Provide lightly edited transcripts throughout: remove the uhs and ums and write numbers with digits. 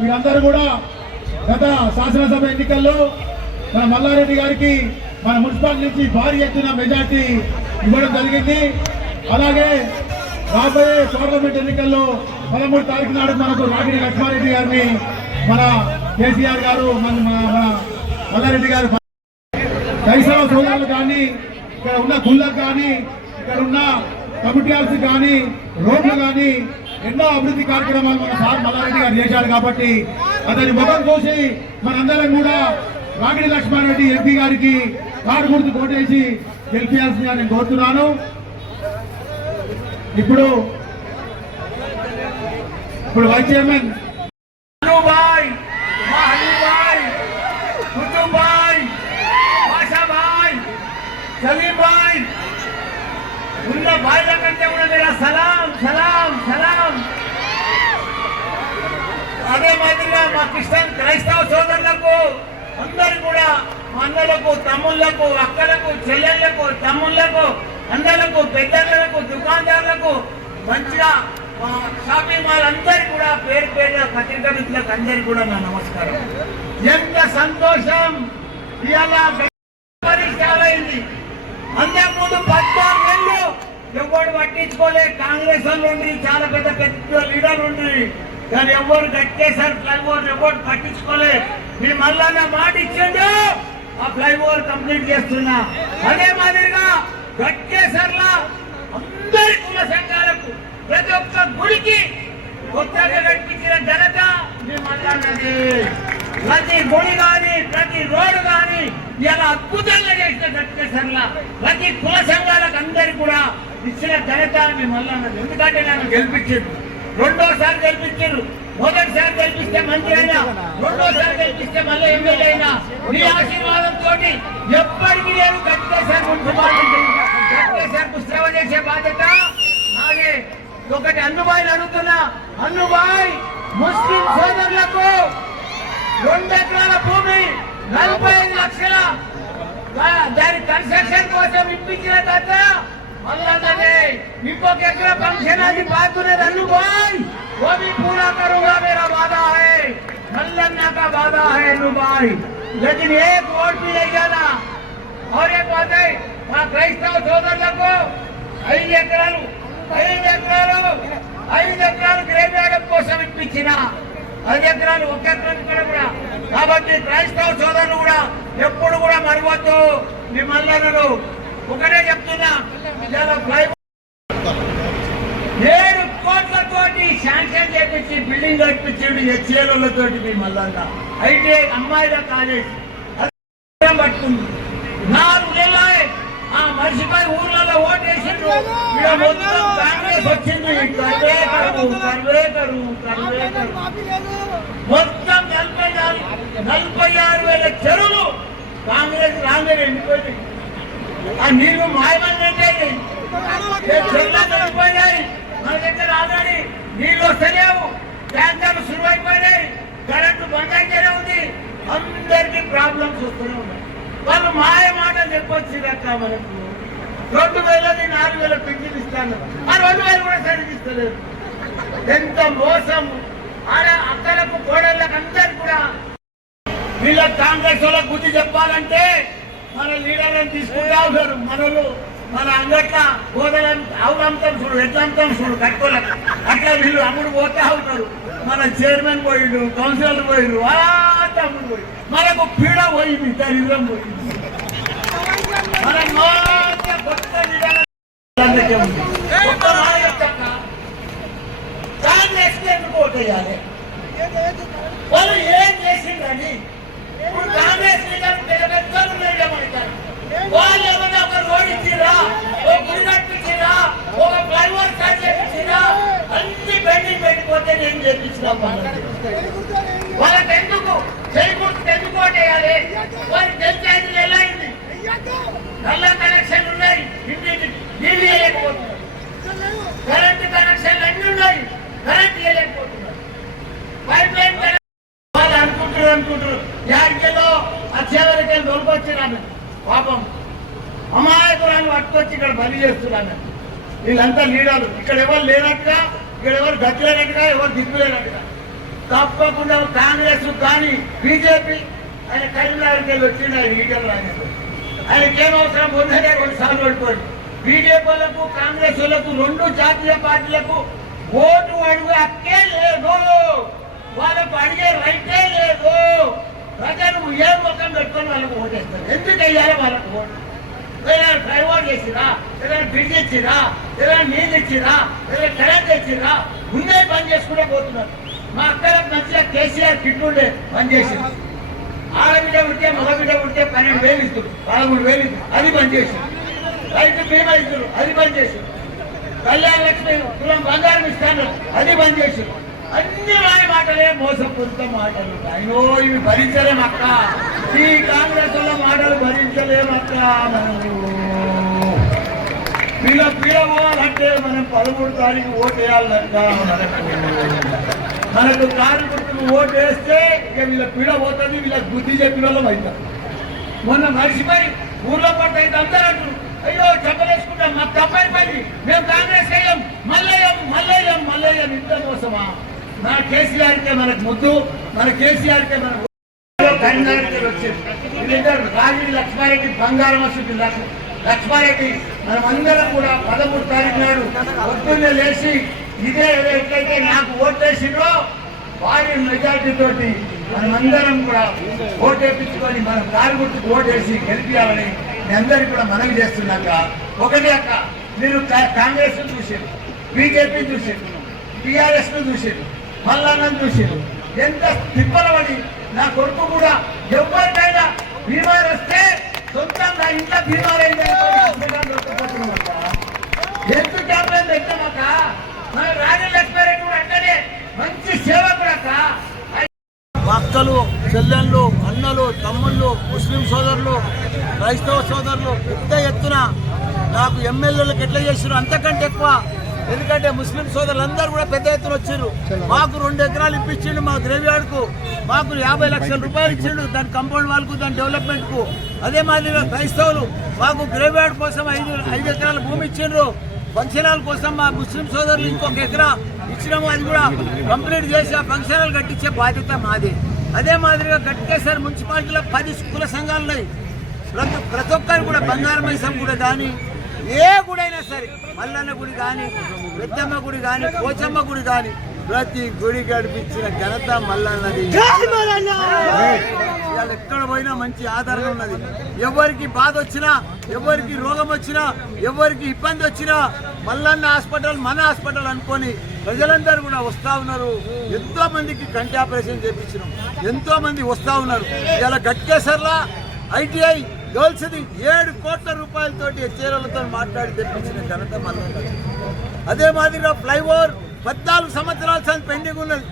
మీరందరూ కూడా గత శాసనసభ ఎన్నికల్లో మన మల్లారెడ్డి గారికి మన మున్సిపాలిటీ నుంచి భారీ ఎత్తున మెజార్టీ ఇవ్వడం జరిగింది. అలాగే రాబోయే పార్లమెంట్ ఎన్నికల్లో 13 తారీఖు నాడు మనకు రాగిడి లక్ష్మారెడ్డి గారిని మన కేసీఆర్ గారు మన మల్లారెడ్డి గారు కైసవ సోదరులు కానీ, ఇక్కడ ఉన్న గుళ్ళకు కానీ, ఇక్కడ ఉన్న కమిటీ హాల్స్ కానీ, రోడ్లు కానీ ఎన్నో అభివృద్ధి కార్యక్రమాలు మన సార్ మల్లారెడ్డి గారు చేశారు. కాబట్టి అతని ముఖం చూసి మనందరం కూడా రాగిడి లక్ష్మారెడ్డి ఎంపీ గారికి కారు గుర్తు కోటేసి గెలిపించాల్సిందిగా నేను కోరుతున్నాను. ఇప్పుడు వైస్ చైర్మన్ ఉన్న భార్య కంటే కూడా मेरा సలాం సలాం సలాం. అదే మాదిరిగా మా క్రిస్టియన్ క్రైస్తవ సోదరులకు అందరూ కూడా మా అన్నలకు, తమ్ముళ్లకు, అక్కలకు, చెల్లెళ్లకు, తమ్ముళ్లకు, అన్నలకు, పెద్దలకు, దుకాణదారులకు, మంచిగా షాపింగ్ మాల్ అందరికి కూడా పేరు పేరు పత్రికా మిత్రులకు అందరికి కూడా నా నమస్కారం. ఎంత సంతోషం! ఇలా పరిష్కారైంది. అంతకుముందు 14 ఏళ్ళు ఎవరు పట్టించుకోలే. కాంగ్రెస్ వాళ్ళు చాలా పెద్ద పెద్ద లీడర్ ఉండి, కానీ ఎవరు గట్టేసారు ఫ్లైఓవర్, ఎవరు పట్టించుకోలే. మీ మళ్ళా మాట ఇచ్చిండు, ఆ ఫ్లైఓవర్ కంప్లీట్ చేస్తున్నా. అదే మాదిరిగా గట్టేసర్లా అందరి కుల సంఘాలకు, ప్రతి ఒక్క గుడికి కొత్తగా కట్టించిన ఘనత మీ మళ్ళన్నది. ప్రతి గుడి కానీ, ప్రతి రోడ్డు కానీ ఇలా అద్భుతంగా చేసిన గట్టేసర్లా ప్రతి కుల సంఘాలకు అందరికి కూడా ఇచ్చిన ఘనత మీ మళ్ళన్నది. ఎందుకంటే నన్ను గెలిపించారు, రెండోసారి గెలిపించారు. మొదటిసారి గెలిపిస్తే మంత్రి అయినా, రెండోసారి గెలిపిస్తే మళ్ళీ ఎమ్మెల్యే అయినా మీ ఆశీర్వాదంతో ఎప్పటికీ నేను గట్టేసారి గట్టేసారి సేవ చేసే బాధ్యత నాదే. ఒకటి అన్నుబాయిని అడుగుతున్నా, అన్నుబాయ్ ముస్లిం సోదరులకు 2 ఎకరాల భూమి 45 లక్షల దాని కన్స్ట్రక్షన్ కోసం ఇప్పించిన తర్వాత मल्लाने इंकोक एकरा फंक्शन आज बात तूने रल्लू भाई वो भी पूरा करूंगा, मेरा वादा है, मल्लन्ना का वादा है रल्लू भाई. लेकिन एक वोट भी ले जाना. और एक बात है, क्రైస్తవ సోదరులకు 5 ఎకరాలు గ్రేవ్యార్డ్ కోసం ఇప్పించిన 5 ఎకరాలు 1 ఎకరం కూడా. కాబట్టి క్రైస్తవ సోదరులు కూడా ఎప్పుడు కూడా మరవద్దు. మీ మల్లన్నను ఒకటే చెప్తున్నా, 7 కోట్లతోటి శాంక్షన్ చేపించి బిల్డింగ్ కట్టించాడు హెచ్ఏలతో. మీ మల్లన్న ఐటీఐ అమ్మాయిల కాలేజ్ పట్టుకుంది. 4 నెలలు ఆ మనిషిపై ఊర్లలో ఓటేసిండ్రు. మొత్తం కాంగ్రెస్ వచ్చింది. మొత్తం 46,000 చెరువులు కాంగ్రెస్ రాగానే ఎండిపోయింది. ఆ నీళ్లు మాయమైనట్టు చెల్లిపోయినాయి. మన దగ్గర ఆల్రెడీ నీళ్లు వస్తలేవు, ట్యాంకర్లు సురువైపోయినాయి, కరెంటు బంద్ అయితేనే ఉంది. అందరికీ ప్రాబ్లమ్స్ వస్తూనే ఉన్నాయి. వాళ్ళు మాయ మాటలు చెప్పొచ్చిరక్క. మనకు 2,000 4,000 పింఛన్ ఇస్తాను, ఆ 2,000 కూడా సరిగిస్తలేదు. ఎంత మోసం! ఆడ అక్కలకు కోడళ్ళకు అందరు కూడా వీళ్ళ కాంగ్రెస్ వాళ్ళకు బుద్ధి చెప్పాలంటే మన లీడర్లను తీసుకుంటా ఉన్నారు. మనలు మన అంగట్ల గోదలను అవులంతం చూడు, ఎట్లా అంతం చూడు కట్టుకోలేక అట్లా వీళ్ళు అమ్ముడు పోతా ఉన్నారు. మన చైర్మన్ పోయిండు, కౌన్సిలర్ పోయిండు, అమ్ముడు పోయి మనకు పీడ పోయింది, దరిద్రం పోయింది. మన కొత్త లీడర్ కాంగ్రెస్ ఎందుకు ఓటేయాలి? వాళ్ళు ఏం చేసిందని ఇప్పుడు కాంగ్రెస్ లీడర్ వాళ్ళు ఏమన్నా ఒక రోడ్ ఇచ్చిరా, ఒక గుడి కట్టించిరా, ఒక ఫ్లైఓవర్ స్టార్ట్ చేయించిరా, అన్ని పెండింగ్ పెట్టిపోతే నేను చేయించినా వాళ్ళకి ఎందుకు చేయకూడదు? ఎందుకు ఓటేయాలి? వాళ్ళు తెలిసి 5 నెలలు అయింది. నల్ల కనెక్షన్ ఉన్నాయి, ఇంటికి నీళ్ళు వేయలేకపోతున్నారు. కరెంటు కనెక్షన్లు అన్ని ఉన్నాయి, కరెంట్ వేయలేకపోతున్నారు. పైప్ లైన్ వాళ్ళు అనుకుంటారు 5 కిలో 10,000 దొరికొచ్చినాను. పాపం అమాయకురాలు పట్టుకొచ్చి ఇక్కడ బలి చేస్తున్నాను. వీళ్ళంతా లీడర్లు, ఇక్కడ ఎవరు లేనట్టుగా, ఇక్కడ ఎవరు గతి లేనట్టుగా, ఎవరు దిక్కు లేనట్టుగా. తప్పకుండా కాంగ్రెస్ కానీ బీజేపీ ఆయన కరీంనగర్కి వెళ్ళి వచ్చిండు. ఆయన లీడర్లు ఆయనకేం అవసరం, 2 సార్లు ఓడిపోయింది. బీజేపీ వాళ్ళకు కాంగ్రెస్ వాళ్ళకు 2 జాతీయ పార్టీలకు ఓటు అడుగు హక్కే లేదు, వాళ్ళకు అడిగే రైటే లేదు. ప్రజలు ఏ ముఖం పెట్టుకొని వాళ్ళకు ఓటేస్తారు. ఎందుకు వెయ్యాలి వాళ్ళకు ఓటు? ఏదైనా డ్రైవర్ చేసిరా, ఏదైనా బ్రిడ్జ్ ఇచ్చిరా, ఏదైనా నీళ్ళు ఇచ్చిరా, ఏదైనా కరెంట్ ఇచ్చిరా, ముందే పని చేసుకుంటే పోతున్నారు. మా అక్కలకు మంచిగా కేసీఆర్ కిట్ ఉండే పని చేసింది. ఆడబిడ్డ ఉంటే మగబిడ్డ ఉంటే 12,000 ఇస్తారు, 13,000 ఇస్తారు, అది పని చేసింది. రైతు బీమా ఇస్తారు, అది పని చేసింది. కళ్యాణ లక్ష్మి తులం బంగారం ఇస్తాను, అది పని చేసింది. అన్ని వారి మాటలే, మోసపూరిత మాటలు. అయ్యో ఇవి భరించలేమక్క, ఈ కాంగ్రెస్ వాళ్ళ మాటలు భరించలేమక్క. వీళ్ళ పీడ పోవాలంటే మనం 13 తారీఖు ఓటు వేయాలంట. మనకు కార్యకర్తలు ఓటు వేస్తే ఇక వీళ్ళ పీడ పోతుంది, వీళ్ళకి బుద్ధి చెప్పిన వాళ్ళం అవుతారు. మొన్న మర్చిపోయి ఊర్లో పట్టు అయితే అందరూ అంటారు, అయ్యో చెప్పలేసుకుంటాం, మాకు తప్పైపోయింది, మేము కాంగ్రెస్ అయ్యాం, మల్లయ్యం ఇంత మోసమా? మన కేసీఆర్కే మనకు ముద్దు, మన కేసీఆర్కే మన కరీంనగర్కి వచ్చింది. వీళ్ళిద్దరు రాజీ లక్ష్మారెడ్డి, బంగారం వస్తుంది లక్ష్మారెడ్డి. మనమందరం కూడా 13 తారీఖు నాడు పొద్దున్నే లేచి ఇదే ఎట్లయితే నాకు ఓటేసిందో వారి మెజార్టీ తోటి మనమందరం కూడా ఓటేపించుకొని మనం కారు గుర్తుకు ఓటేసి గెలిపించాలని మీ అందరికీ కూడా మనవి చేస్తున్నాక, ఒకటే అక్క, మీరు కాంగ్రెస్ చూసారు, బీజేపీ చూసారు, టీఆర్ఎస్ ను చూసారు, మల్లాన్నను చూసారు. ఎంత తిప్పలబడి నా కొడుకు కూడా ఎవరికైనా బీమారు వస్తే సొంతంగా ఇంట్లో బీమారు అయింది ఎంత క్యాంపెయిన్ పెట్టామక్క. మన రాజీ లక్ష్మారెడ్డి కూడా అంటేనే మంచి సేవకుడు అక్క. అక్కలు, చెల్లెళ్ళు, అన్నలు, తమ్ముళ్ళు, ముస్లిం సోదరులు, క్రైస్తవ సోదరులు పెద్ద ఎత్తున నాకు ఎమ్మెల్యేలకు ఎట్లా చేసారు అంతకంటే ఎక్కువ. ఎందుకంటే ముస్లిం సోదరులందరూ కూడా పెద్ద ఎత్తున వచ్చారు. మాకు 2 ఎకరాలు ఇప్పించిండు మా గ్రేవ్యార్డ్కు, మాకు 50 లక్షల రూపాయలు ఇచ్చిండు దాని కంపౌండ్ వాళ్ళకు, దాని డెవలప్మెంట్కు. అదే మాదిరిగా క్రైస్తవులు మాకు గ్రేవ్యార్డ్ కోసం 5 ఎకరాల భూమి ఇచ్చిండ్రు. ఫంక్షన్ హాల్ కోసం మా ముస్లిం సోదరులు ఇంకొక ఎకరా ఇచ్చినాము, అది కూడా కంప్లీట్ చేసి ఆ ఫంక్షన్ హాల్ కట్టించే బాధ్యత మాది. అదే మాదిరిగా గట్కేశ్వర్ మున్సిపాలిటీలో 10 కుల సంఘాలు ఉన్నాయి. ప్రతి ఒక్కరు కూడా బంగారం మైసం గుడి కానీ, ఏ గుడి అయినా సరే, మల్లన్న గుడి కానీ, పెద్దమ్మ గుడి కానీ, పోచమ్మ గుడి కానీ, ప్రతి గుడి గడిపించిన ఘనత మల్లన్నది. ఇవాళ ఎక్కడ పోయినా మంచి ఆధారం ఉన్నది. ఎవరికి బాధ వచ్చినా, ఎవరికి రోగం వచ్చినా, ఎవరికి ఇబ్బంది వచ్చినా మల్లన్న హాస్పిటల్ మన హాస్పిటల్ అనుకొని ప్రజలందరూ కూడా వస్తూ ఉన్నారు. ఎంతో మందికి కంటి ఆపరేషన్ చేయించినాం, ఎంతో మంది వస్తూ ఉన్నారు. ఇవాళ గట్కేసర్లా ITI గర్ల్స్ది 7 కోట్ల రూపాయలతోటి హెచ్ఏలతో మాట్లాడి తెప్పించిన ఘనత మల్లన్న. అదే మాదిరిగా ఫ్లైఓవర్ 14 సంవత్సరాల సంది పెండింగ్ ఉన్నది.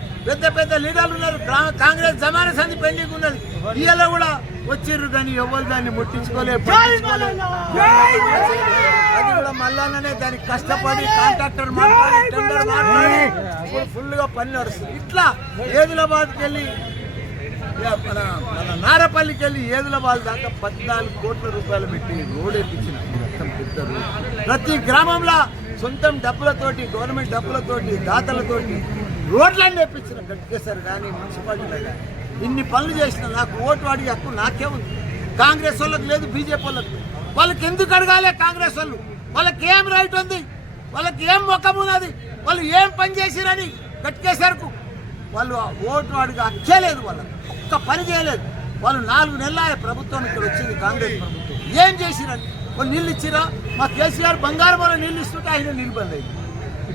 పెద్ద లీడర్లు ఉన్నారు, కాంగ్రెస్ జమానా సంది పెండింగ్ ఉన్నది. ఇవాళ కూడా వచ్చిర్రు కానీ ఎవరు దాన్ని ముట్టించుకోలేదు. అది కూడా మల్లన్ననే దానికి కష్టపడి కాంట్రాక్టర్ మాట్లాడి టెండర్ మాట్లాడి ఫుల్ గా పని నడుస్తుంది. ఇట్లా ఏదులాబాద్కి వెళ్ళి మన నారపల్లికి వెళ్ళి ఏదులాబాద్ దాకా 14 కోట్ల రూపాయలు పెట్టి రోడ్ ఎప్పించిన పెద్ద రోడ్. ప్రతి గ్రామంలో సొంతం డబ్బులతోటి, గవర్నమెంట్ డబ్బులతోటి, దాతలతోటి రోడ్లన్నీ తెప్పించిన గట్కేసారు కానీ మున్సిపాలిటీలో కానీ ఇన్ని పనులు చేసిన నాకు ఓటు అడిగే హక్కు నాకే ఉంది. కాంగ్రెస్ వాళ్ళకి లేదు, బీజేపీ వాళ్ళకి లేదు. వాళ్ళకి ఎందుకు అడగాలి? కాంగ్రెస్ వాళ్ళు వాళ్ళకి ఏం రైట్ ఉంది, వాళ్ళకి ఏం ముఖం ఉన్నది, వాళ్ళు ఏం పని చేసిరని గట్కేసరికి వాళ్ళు ఓటు అడిగే హక్కే లేదు. వాళ్ళకి ఒక్క పని చేయలేదు. వాళ్ళు 4 నెలల ప్రభుత్వం ఇక్కడ వచ్చింది కాంగ్రెస్ ప్రభుత్వం. ఏం చేసిరని వాళ్ళు నీళ్ళు ఇచ్చిరా? మా కేసీఆర్ బంగారం వల్ల నీళ్ళు ఇస్తుంటే ఆయన నీళ్ళు బంద్ అయింది.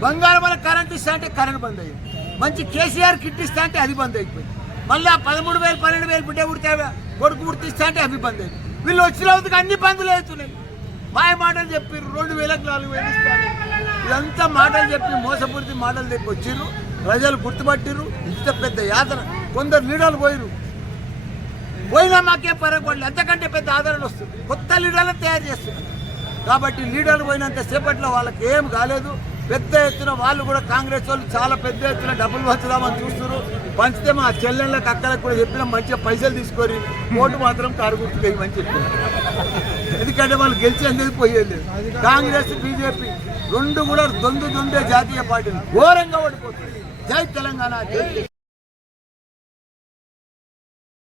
బంగారం వల్ల కరెంట్ ఇస్తా అంటే కరెంట్ బంద్ అయింది. మంచి కేసీఆర్ కిట్ ఇస్తా అంటే అది బంద్ అయిపోయింది. మళ్ళీ 13,000 12,000 బిడ్డ పుడితే కొడుకు పుట్టిస్తా అంటే అవి బంద్ అయింది. వీళ్ళు వచ్చిన రోజుకి అన్ని బంధులు అవుతున్నాయి. మాయ మాటలు చెప్పారు, 2,000కు 4,000 ఇస్తారు. ఇదంతా మాటలు చెప్పి మోసపూరిత మాటలు చెప్పి వచ్చిర్రు. ప్రజలు గుర్తుపట్టిర్రు. ఇంత పెద్ద యాతన. కొందరు లీడర్లు పోయినా మాకేం పరగపడలేదు. అంతకంటే పెద్ద ఆదరణ వస్తుంది. కొత్త లీడర్లను తయారు చేస్తున్నారు. కాబట్టి లీడర్లు పోయినంత సేపట్లో వాళ్ళకి ఏం కాలేదు. పెద్ద ఎత్తున వాళ్ళు కూడా కాంగ్రెస్ వాళ్ళు చాలా పెద్ద ఎత్తున డబ్బులు పంచుదామని చూస్తున్నారు. పంచితే మా చెల్లెళ్ళకి అక్కలకు కూడా చెప్పిన మంచిగా పైసలు తీసుకొని ఓటు మాత్రం కారు గుర్తు వేయమని చెప్పారు. ఎందుకంటే వాళ్ళు గెలిచేందుకు పోయేది. కాంగ్రెస్ బీజేపీ రెండు కూడా దొందే జాతీయ పార్టీలు ఘోరంగా ఓడిపోతుంది. జై తెలంగాణ.